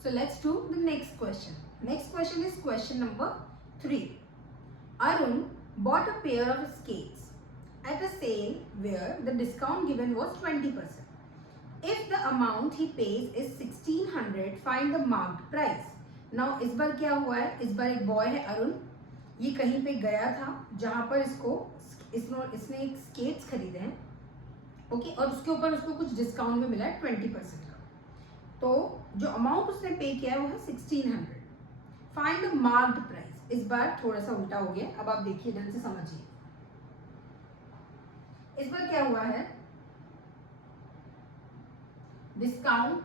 So let's do the next question. Next question is question number 3. Arun bought a pair of skates at a sale where the discount given was 20%. If the amount he pays is 1600, find the marked price. Now इस बार क्या हुआ है, इस बार एक boy है अरुण, ये कहीं पे गया था जहां पर इसने एक स्केट्स खरीदे हैं, ओके, और उसके ऊपर उसको कुछ डिस्काउंट भी मिला है 20% का। तो जो अमाउंट उसने पे किया है वो है 1600। Find the marked price. इस बार थोड़ा सा उल्टा हो गया, अब आप देखिए ढंग से समझिए। इस बार क्या हुआ है, डिस्काउंट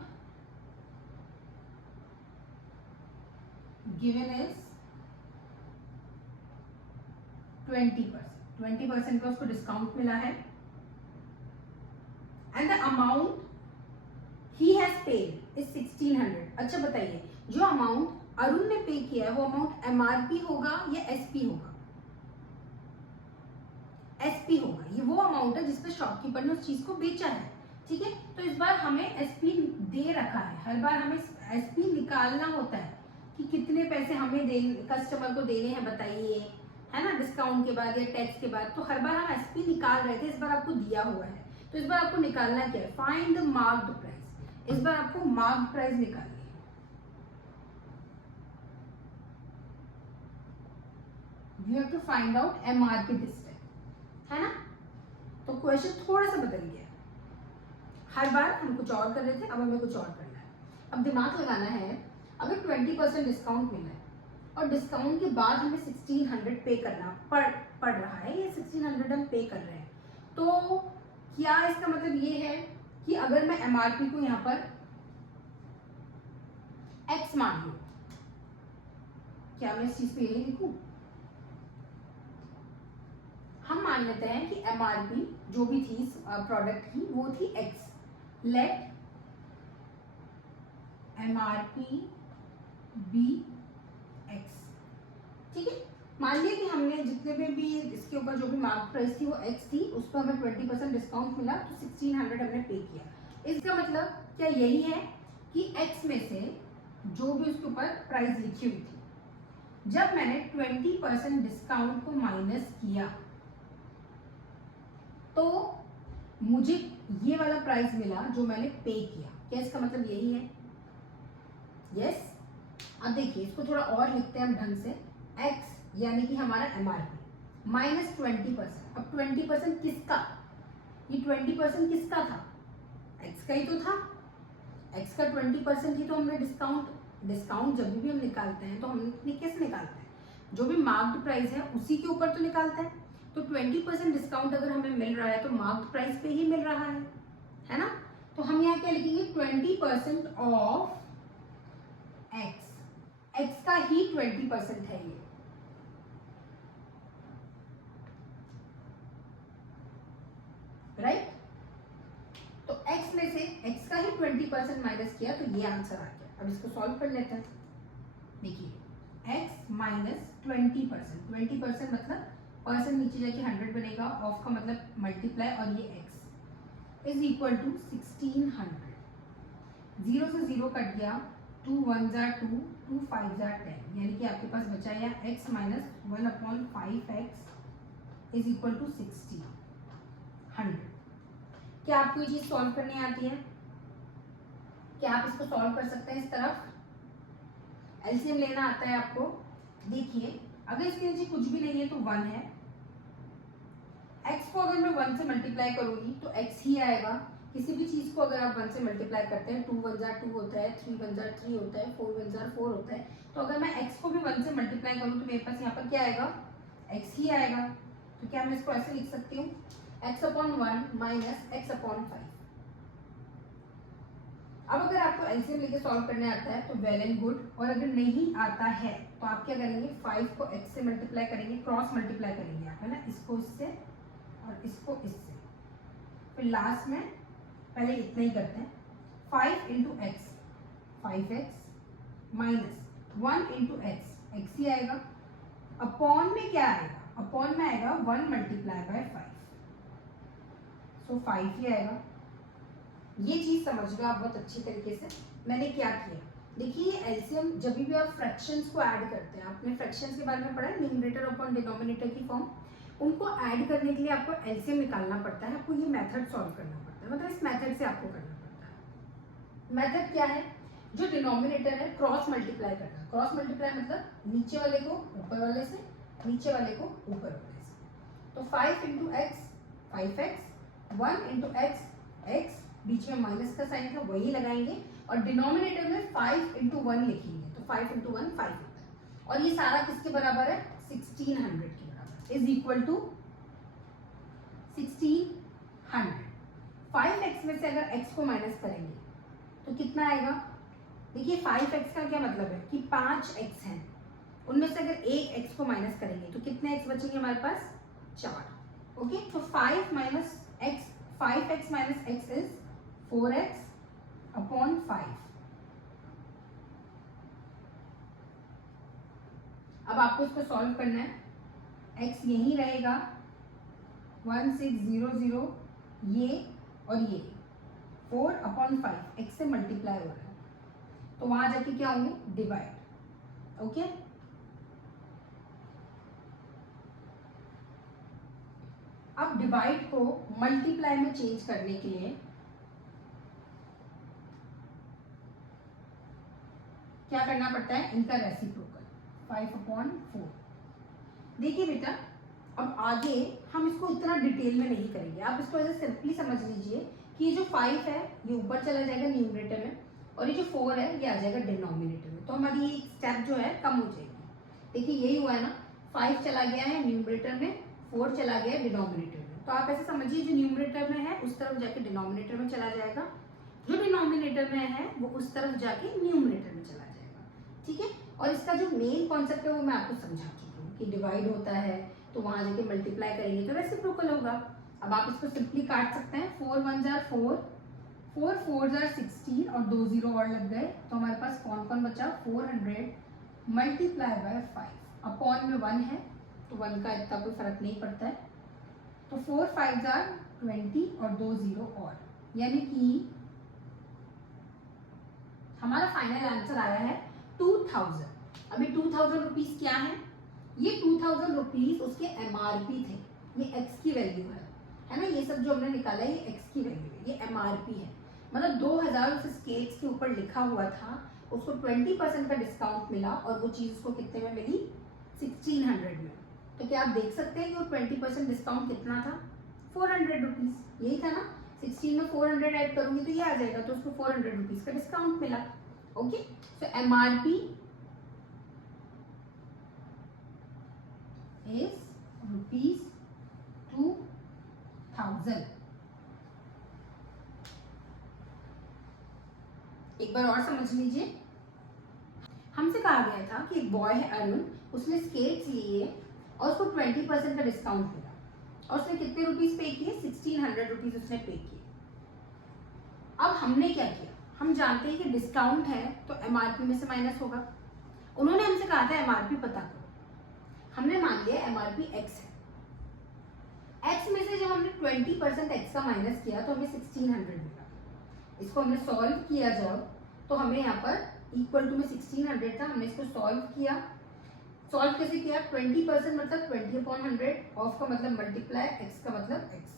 गिवन इज 20%। 20% का उसको डिस्काउंट मिला है and the amount he has paid is 1600। अच्छा बताइए, जो अमाउंट अरुण ने पे किया है वो अमाउंट एमआरपी होगा या एसपी होगा? एसपी होगा। ये वो अमाउंट है जिस पे शॉपकीपर ने उस चीज को बेचा है, ठीक है। तो इस बार हमें एसपी दे रखा है, हर बार हमें एसपी निकालना होता है कि कितने पैसे हमें कस्टमर को देने हैं, बताइए, है ना, डिस्काउंट के बाद या टैक्स के बाद। तो हर बार हम एसपी निकाल रहे थे, इस बार आपको दिया हुआ है, तो इस बार आपको निकालना क्या है, फाइंड द मार्क्ड प्राइस। इस बार आपको मार्क्ड प्राइस निकालनी है। You have to find out MRP this time, है ना। तो क्वेश्चन थोड़ा सा बदल गया, हर बार हम कुछ और कर रहे थे, अब हमें कुछ और करना है। अब दिमाग लगाना है, अगर 20% डिस्काउंट मिला है और डिस्काउंट के बाद हमें 1600 पे करना पड़ रहा है, ये 1600 हम पे कर रहे हैं, तो क्या इसका मतलब ये है कि अगर मैं एमआरपी को यहाँ पर x मान लूं, क्या मैं इस चीज पे यही लिखूं? हम मान लेते हैं कि एमआरपी जो भी थी प्रोडक्ट की वो थी x। Let MRP be x, ठीक है। मान लिया कि हमने जितने भी इसके ऊपर जो भी मार्क प्राइस थी वो x थी, उस पर हमें 20% डिस्काउंट मिला, तो 1600 हमने पे किया। इसका मतलब क्या यही है कि x में से जो भी उसके ऊपर प्राइस लिखी हुई थी, जब मैंने 20% डिस्काउंट को माइनस किया तो मुझे ये वाला प्राइस मिला जो मैंने पे किया। क्या इसका मतलब यही है? यस। अब देखिए, इसको थोड़ा और लिखते हैं हम ढंग से। x यानी कि हमारा एमआरपी माइनस 20%। अब 20% किसका? ये 20% किसका था? x का ही तो था। x का 20% ही तो हमने डिस्काउंट जब भी हम निकालते हैं तो हम कैसे निकालते हैं? जो भी मार्क्ड प्राइस है उसी के ऊपर तो निकालते हैं। तो 20% डिस्काउंट अगर हमें मिल रहा है तो मार्क्ड प्राइस पे ही मिल रहा है ना। तो हम यहाँ क्या लिखेंगे, 20% ऑफ x का ही 20% है ये, राइट। तो x में से x का ही 20% माइनस किया तो ये आंसर आ गया। अब इसको सॉल्व कर लेते हैं। देखिए, x माइनस 20%, 20% मतलब परसेंट नीचे जाके 100 बनेगा, ऑफ का मतलब मल्टीप्लाई, और ये x इज इक्वल टू 1600। 0 से 0 कट गया, 2 1 जार 2, 2 5 जार 10, यानी कि आपके पास बचा या x minus 1/5x is equal to 1600। क्या आपको ये चीज सॉल्व करनी आती है? क्या आप इसको सॉल्व कर सकते हैं? इस तरफ एलसीएम लेना आता है आपको? देखिए, अगर इसके नीचे कुछ भी नहीं है तो 1 है। x को अगर मैं 1 से मल्टीप्लाई करूंगी तो x ही आएगा। किसी भी चीज को अगर आप 1 से मल्टीप्लाई करते हैं, 2 1 जार 2 होता है, 3 1 जार 3 होता है, 4 1 जार 4 होता है, तो अगर मैं x को भी 1 से मल्टीप्लाई करूं तो मेरे पास यहाँ पर क्या आएगा? x ही आएगा। तो क्या मैं इसको ऐसे लिख सकती हूँ, x/1 माइनस x/5। अब अगर आपको एलसीएम लेके सॉल्व करने आता है तो वेल एंड गुड, और अगर नहीं आता है तो आप क्या करेंगे, 5 को x से मल्टीप्लाई करेंगे, क्रॉस मल्टीप्लाई करेंगे आप, है ना, इसको इससे और इसको इससे, फिर लास्ट में पहले इतना ही करते हैं, 5 into x 5x minus 1 into x ही आएगा, अपॉन में क्या आएगा, अपॉन में आएगा 1 मल्टीप्लाई बाय 5, सो 5 ही आएगा। ये चीज समझ लो आप बहुत अच्छी तरीके से। मैंने क्या किया, देखिए एलसीएम जब भी आप फ्रैक्शंस को ऐड करते हैं, आपने फ्रैक्शंस के बारे में पढ़ा है, न्यूमरेटर अपॉन डिनोमिनेटर की फॉर्म, उनको ऐड करने के लिए आपको एलसीएम निकालना पड़ता है, आपको ये मेथड सॉल्व करना पड़ता है, मतलब इस मेथड से आपको करना पड़ता है। मेथड क्या है? जो डिनोमिनेटर है क्रॉस मल्टीप्लाई करना। क्रॉस मल्टीप्लाई मतलब नीचे वाले को ऊपर वाले से, नीचे वाले को ऊपर वाले से। तो 5 into x 5x, 1 into x x, बीच में माइनस का साइन था वही लगाएंगे, और डिनोमिनेटर में 5 इंटू 1 लिखेंगे, तो 5 इंटू 1 5 होता है। और ये सारा किसके बराबर है? 1600 के बराबर, इज इक्वल टू 1600। 5x में से अगर x को माइनस करेंगे तो कितना आएगा? देखिए 5x का क्या मतलब है कि 5x है, उनमें से अगर एक x को माइनस करेंगे तो कितने x बचेंगे हमारे पास? 4। ओके, तो 5 minus x, 5x minus x is 4x upon 5। अब आपको इसको सॉल्व करना है, x यही रहेगा 1600, ये और ये 4 अपॉन 5 x से मल्टीप्लाई हो रहा है, तो वहां जाके क्या होंगे? डिवाइड। ओके, अब डिवाइड को मल्टीप्लाई में चेंज करने के लिए क्या करना पड़ता है? इनका रेसिप्रोकल 5 अपॉन 4। देखिए बेटा, अब आगे हम इसको इतना डिटेल में नहीं करेंगे, आप इसको ऐसे सिंपली समझ लीजिए कि ये जो 5 है ये ऊपर चला जाएगा न्यूमरेटर में, और ये जो 4 है ये आ जाएगा डिनोमिनेटर में, तो हमारी ये स्टेप जो है कम हो जाएगी। देखिए यही हुआ है ना, 5 चला गया है न्यूमरेटर में, 4 चला गया है डिनोमिनेटर में, तो आप ऐसे समझिए जो न्यूमरेटर में है उस तरफ जाके डिनोमिनेटर में चला जाएगा, जो डिनोमिनेटर में है वो उस तरफ जाके न्यूमरेटर में चला जाएगा। ठीक है, और इसका जो मेन कॉन्सेप्ट है वो मैं आपको समझा चुकी हूँ कि डिवाइड होता है तो वहां जाके मल्टीप्लाई करेंगे तो रेसिप्रोकल होगा। अब आप इसको सिंपली काट सकते हैं, 4 1 जार 4, 4 4 जार 16, और 2 0 और लग गए, तो हमारे पास कौन कौन बचा? 400 मल्टीप्लाई बाय 5, अपॉन में 1 है तो 1 का इतना कोई फर्क नहीं पड़ता है, तो 4 5 जार 20 और 2 0 और, यानी कि हमारा फाइनल आंसर आया है 2000। अभी 2000 रुपीज क्या है? ये 2000 रुपीज उसके एमआरपी थे, ये एक्स की वैल्यू है ना, ये सब जो हमने निकाला है ये एक्स की वैल्यू है, ये एमआरपी है, मतलब 2000 उस स्केट्स के ऊपर लिखा हुआ था, उसको 20% का डिस्काउंट मिला, और वो चीज उसको कितने में मिली? 1600 में। तो क्या आप देख सकते हैं कि वो 20% डिस्काउंट कितना था? 400 रुपीज, यही था ना। 16 में 400 ऐड करूंगी तो ये आ जाएगा, तो उसको 400 रुपीज का डिस्काउंट मिला। Okay, so MRP is rupees 2000। एक बार और समझ लीजिए, हमसे कहा गया था कि एक बॉय है अरुण, उसने स्केट्स लिए और उसको 20% का डिस्काउंट मिला, और उसने कितने रुपीस पे किए? 1600 रुपीज उसने पे किए। अब हमने क्या किया? हम जानते हैं कि डिस्काउंट है तो एमआरपी में से माइनस होगा, उन्होंने हमसे कहा था एमआरपी पता करो, हमने मान लिया एमआरपी एक्स है, एक्स में से जब हमने 20% एक्स का माइनस किया तो हमें 1600 मिला, इसको हमने सॉल्व किया जब, तो हमें यहाँ पर इक्वल टू में 1600 था, हमने इसको सॉल्व किया। सॉल्व कैसे किया? 20% मतलब 20/100, ऑफ का मतलब मल्टीप्लाई, एक्स का मतलब एक्स।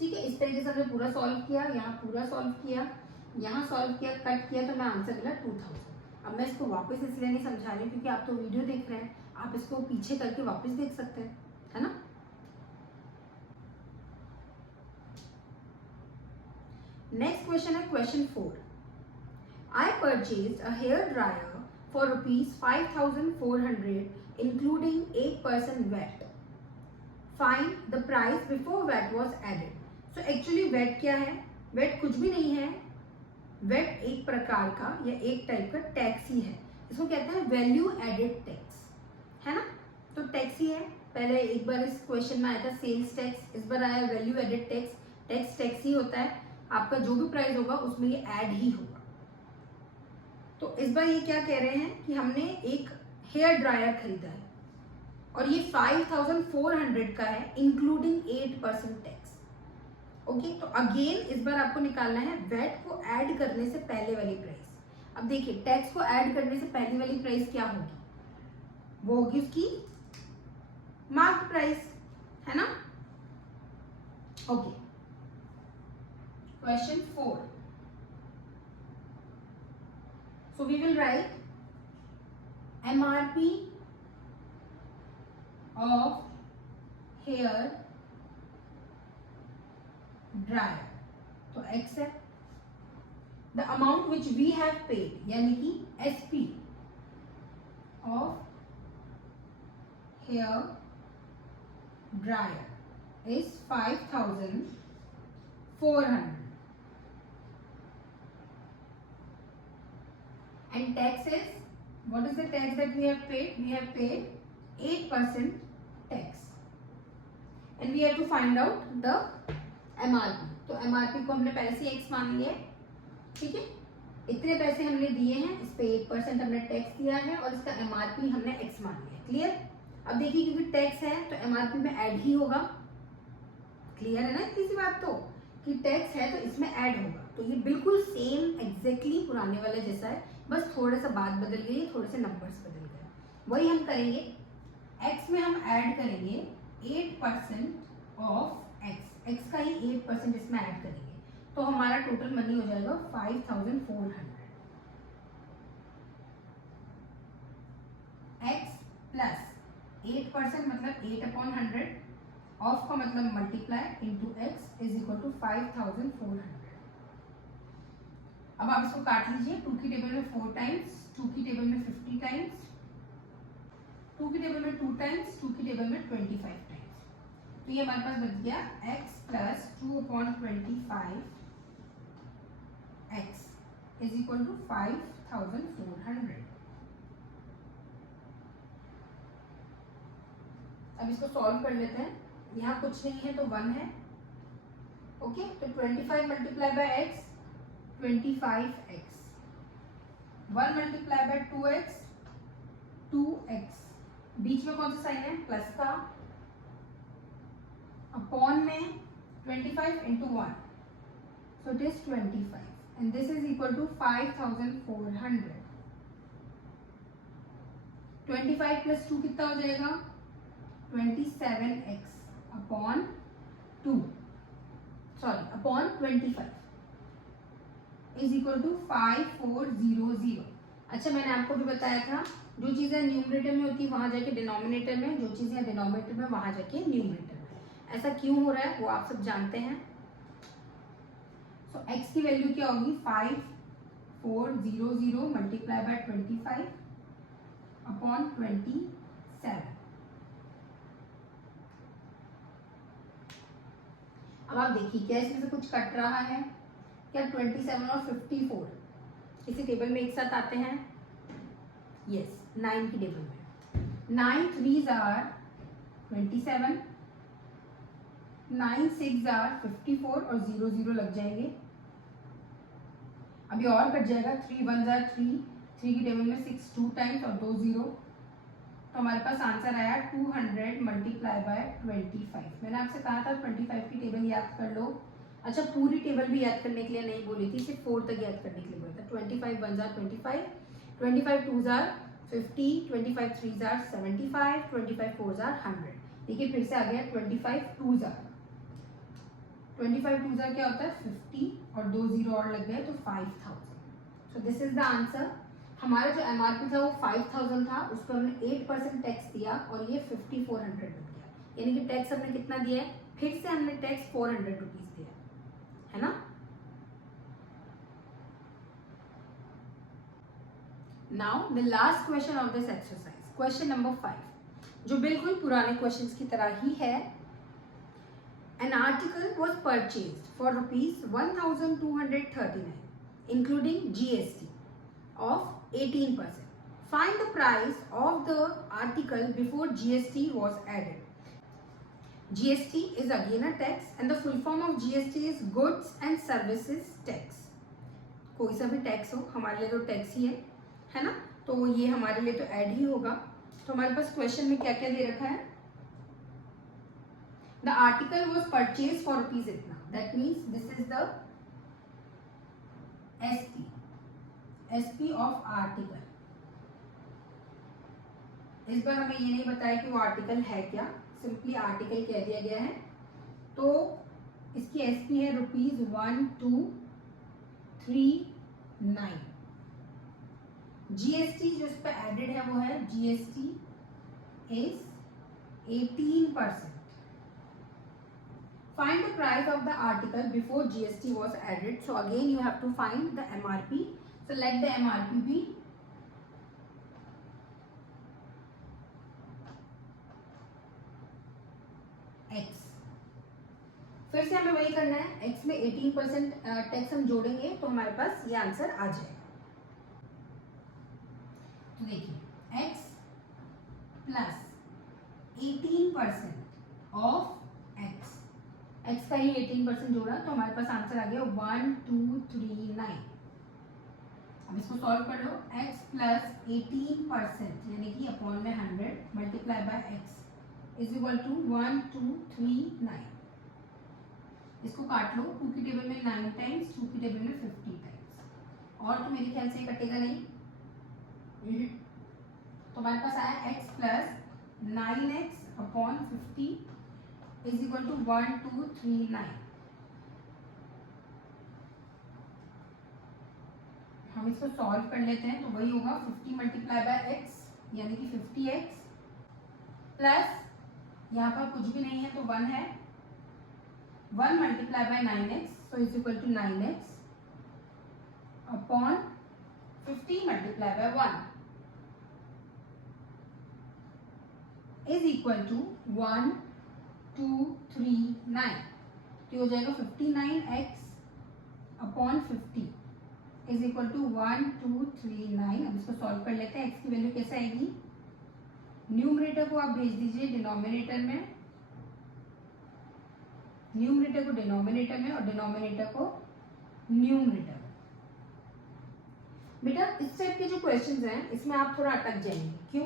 ठीक है, इस तरीके से हमने पूरा सॉल्व किया, यहाँ पूरा सॉल्व किया, यहाँ सॉल्व किया, कट किया, तो मैं आंसर मिला 2000। अब मैं इसको वापस इसलिए नहीं समझा रही क्योंकि आप तो वीडियो देख रहे हैं, आप इसको पीछे करके वापस देख सकते हैं, है ना। नेक्स्ट क्वेश्चन है question 4। I purchased a hair dryer for ₹5400 including 8% VAT. Find the price before VAT was added. So actually VAT क्या है? वैट कुछ भी नहीं है, वैट एक प्रकार का या एक टाइप का टैक्स ही है, इसको कहते हैं वैल्यू एडेड टैक्स, है ना। तो टैक्स ही है, पहले एक बार इस क्वेश्चन में आया था सेल्स टैक्स, इस बार आया value added tax. Tax tax ही होता है, आपका जो भी प्राइस होगा उसमें ये ऐड ही होगा। तो इस बार ये क्या कह रहे हैं कि हमने एक हेयर ड्रायर खरीदा है और ये 5400 का है इंक्लूडिंग 8% टैक्स। ओके, तो अगेन इस बार आपको निकालना है वैट को ऐड करने से पहले वाली प्राइस। अब देखिए टैक्स को ऐड करने से पहली वाली प्राइस क्या होगी, वो होगी उसकी मार्क प्राइस, है ना। Okay, question 4. So we will write MRP of hair dryer. तो X है. The amount which we have paid यानी कि SP of hair dryer is 5,400. And tax is, what is the tax that we have paid? We have paid 8% tax. And we have to find out the MRP. तो MRP को हमने पहले से X मान लिया है, ठीक है। इतने पैसे हमने दिए हैं, इस पे 8% हमने टैक्स दिया है और इसका MRP हमने X मान लिया है। क्लियर? अब देखिए क्योंकि टैक्स है तो MRP में ऐड ही होगा। क्लियर है ना इतनी सी बात, तो कि टैक्स है तो इसमें ऐड होगा। तो ये बिल्कुल सेम एग्जैक्टली पुराने वाले जैसा है, बस थोड़ा सा बात बदल गई, थोड़े से नंबर्स बदल गए। वही हम करेंगे, X में हम ऐड करेंगे 8% ऑफ X, X का ही 8% इसमें ऐड करेंगे, तो हमारा टोटल मनी हो जाएगा 5,400। X प्लस 8% मतलब 8/100, ऑफ का मतलब multiply into X is equal to 5,400। अब आप इसको काट लीजिए, 2 की टेबल में 4 टाइम्स, 2 की टेबल में 50 टाइम्स, 2 की टेबल में 2 टाइम्स, 2 की टेबल में 25 टाइम्स। तो ये हमारे पास बच गया x plus 2/25 x is equal to 5,400। अब इसको सॉल्व कर लेते हैं। यहाँ कुछ नहीं है तो 1 है, ओके। तो 25 multiply by x 25x, 1 multiply bye 2x 2x, बीच में कौन सा साइन है, प्लस का, अपॉन में 25 into 1, so it is 25 and this is equal to 5,400। 25 plus 2 कितना हो जाएगा, 27x upon 2, sorry upon 25 is equal to 5400। अच्छा, मैंने आपको भी बताया था जो चीज़ें न्यूमरेटर में होती है वहां जाके डिनोमिनेटर में, जो चीज़ें डिनोमिनेटर में वहां जाके न्यूमरेटर में। ऐसा क्यों हो रहा है वो आप सब जानते हैं। सो x की वैल्यू क्या होगी, 5400 मल्टीप्लाई बाय 25 अपॉन 27। अब आप देखिए क्या इसमें से कुछ कट रहा है क्या, 27 और 54 किसी टेबल में एक साथ आते हैं, यस 9 की टेबल में। 9 3s आर 27, 9 6 आर 54 और 0 0 लग जाएंगे। अभी और कट जाएगा, 3 1s आर 3, 3 की टेबल में 6 2 टाइम्स और 2 0, तो हमारे पास आंसर आया 200 मल्टीप्लाई बाय 25। मैंने आपसे कहा था 25 की टेबल याद कर लो। अच्छा, पूरी टेबल भी याद करने के लिए नहीं बोली थी, सिर्फ 4 तक याद करने के लिए बोला था। 25 1s are 25, 25 2s are 50, 25 3s are 75, 25 4s are 100। देखिए फिर से आ गया 25 2s आर, 25 2s आर क्या होता है 50 और 2 0 और लग गए तो 5000। So this is the answer. हमारा जो MRP था वो 5000 था, उस पर हमने 8% टैक्स दिया और ये 5400 बन गया, यानी कि टैक्स हमने कितना दिया है, फिर से हमने टैक्स 400 रुपीज दिया है ना। Now the last question of this exercise, question number 5, जो बिल्कुल पुराने क्वेश्चंस की तरह ही है। An article was purchased for rupees 1,239, including GST of 18%. Find the price of the article before GST was added. GST is again a tax and the full form of GST is Goods and Services Tax. कोई सा भी tax हो, हमारे लिए तो tax ही है ना, तो ये हमारे लिए तो ऐड ही होगा। तो हमारे पास क्वेश्चन में क्या क्या दे रखा है, the article was purchased for rupees इतना, that means this is the ST, SP of article. इस बार हमें ये नहीं बताया कि वो आर्टिकल है क्या, सिंपली आर्टिकल कह दिया गया है। तो इसकी SP है ₹1239। GST जो इस पर एडेड है वो है GST is 18%. Find the price of the article before GST was added. So again you have to find the MRP. So let the MRP be X. फिर से हमें वही करना है, X में 18% टैक्स हम जोड़ेंगे तो हमारे पास ये आंसर आ जाएगा। तो देखिए X प्लस 18% ऑफ X का ही 18% जोड़ा तो हमारे पास आंसर आ गया 1239। अब इसको सॉल्व कर लो। X प्लस 18% यानी कि अपॉन में 100 multiply by X is equal to 1239। इसको काट लो, 2 की टेबल में 9 टाइम्स, 2 की टेबल में 50 टाइम्स, और तो मेरे ख्याल से कटेगा नहीं। तो हमारे पास आया x plus 9x upon 50 is equal to 1239। हम इसको सॉल्व कर लेते हैं तो वही होगा 50 मल्टीप्लाई बाय x यानी कि 50x प्लस यहाँ पर कुछ भी नहीं है तो 1 है, 1 multiply by 9x so is equal to 9x upon 50 multiply by 1 is equal to 1239। तो हो जाएगा 59x upon 50 is equal to 1239। अब इसको सॉल्व कर लेते हैं। x की वैल्यू कैसे आएगी, न्यूमरेटर को आप भेज दीजिए डिनोमिनेटर में, न्यूमरेटर को डिनोमिनेटर में और डिनोमिनेटर को न्यूमरेटर में। बेटा इस टाइप के जो क्वेश्चंस हैं इसमें आप थोड़ा अटक जाएंगे, क्यों?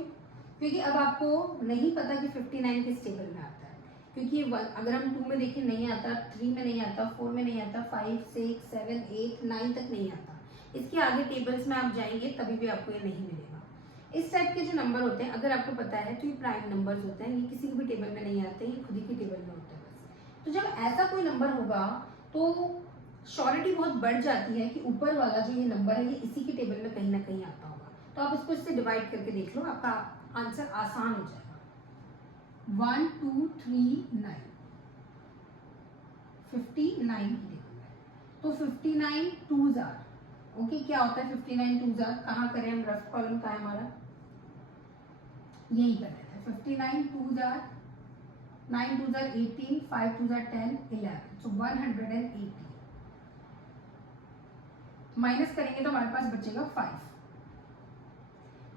क्योंकि अब आपको नहीं पता कि 59 किस टेबल में आता है, क्योंकि अगर हम 2 में देखें नहीं आता, 3 में नहीं आता, 4 में नहीं आता, 5, 6, 7, 8, 9 तक नहीं आता। इसके आगे टेबल्स में आप जाएंगे तभी भी आपको ये नहीं मिलेगा। इस टाइप के जो नंबर होते हैं अगर आपको पता है तो ये प्राइम नंबर्स होते हैं, ये किसी भी टेबल में नहीं आते, ये खुद ही की टेबल में होते हैं बस। तो जब ऐसा कोई नंबर होगा तो श्योरिटी बहुत बढ़ जाती है कि ऊपर वाला जो ये नंबर है ये इसी की टेबल में कहीं ना कहीं आता होगा। तो आप इसको इससे डिवाइड करके देख लो, आपका आंसर आसान हो जाएगा। 1239 59 की टेबल में, तो 59 2s आर ओके। क्या होता है 59 2s आर, कहाँ करें हम, रफ कॉलम का है हमारा, यही कर रहे थे। 59 2s are 9 2s are 18, 5 2s are 10, 11, so 180 minus करेंगे तो हमारे पास बचेगा 5,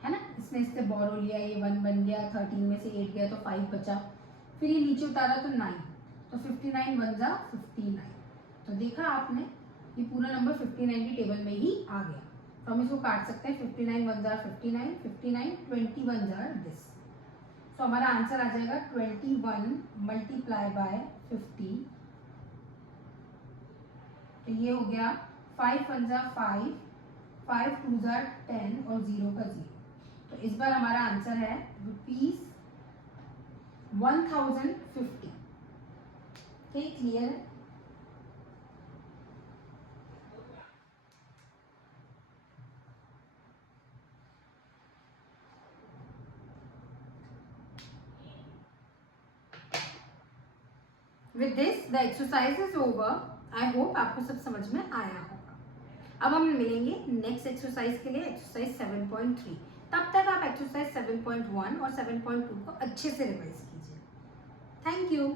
है ना। इसने इससे बोरो लिया, ये 1 बन गया, 13 में से 8 गया तो 5 बचा, फिर ये नीचे उतारा तो 9, तो 59 1 जा 59। तो देखा आपने ये पूरा नंबर 59 की टेबल में ही आ गया। तो हम इसको काट सकते हैं, 59 1 जा 59, 59 21 जा दिस। तो हमारा आंसर आ जाएगा 21 मल्टीप्लाई बाय 50, तो ये हो गया 5 1 जा 5, 5 2 जा 10 और 0 का 0। तो इस बार हमारा आंसर है ₹1050। ठीक, क्लियर है? With this the exercise is over. I hope आपको सब समझ में आया होगा। अब हम मिलेंगे नेक्स्ट एक्सरसाइज के लिए, एक्सरसाइज 7.3। तब तक आप एक्सरसाइज 7.1 और 7.2 को अच्छे से रिवाइज कीजिए। Thank you.